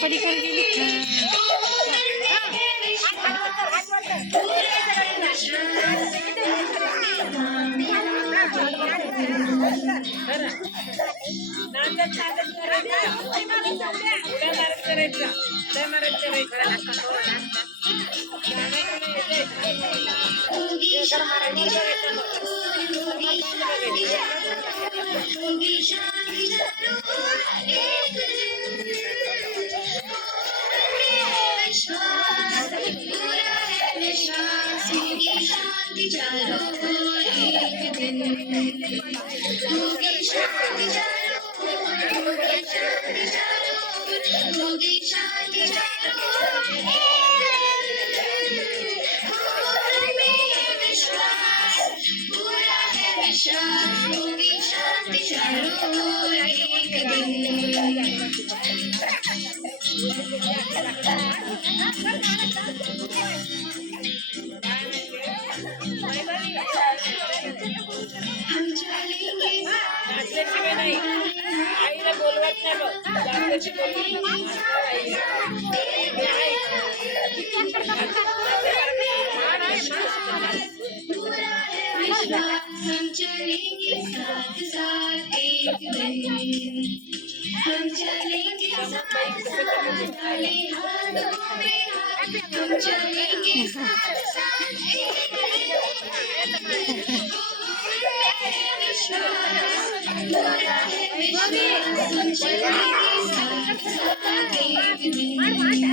पलीकडे गेली शांति चारों ओर एक दिन होगी शांति चारों ओर होगी शांति चारों ओर होगी शांति चारों ओर विश्वास पूरा है विश्वास होगी शांति चारों ओर एक दिन आईला बोलवत हम चलेंगे साथ साथ एक दिन हम चलेंगे साथ साथ ताले हाथों में हाथ हम चलेंगे साथ साथ एक दिन विश्वास पूरा है विश्वास हम चलेंगे साथ साथ एक दिन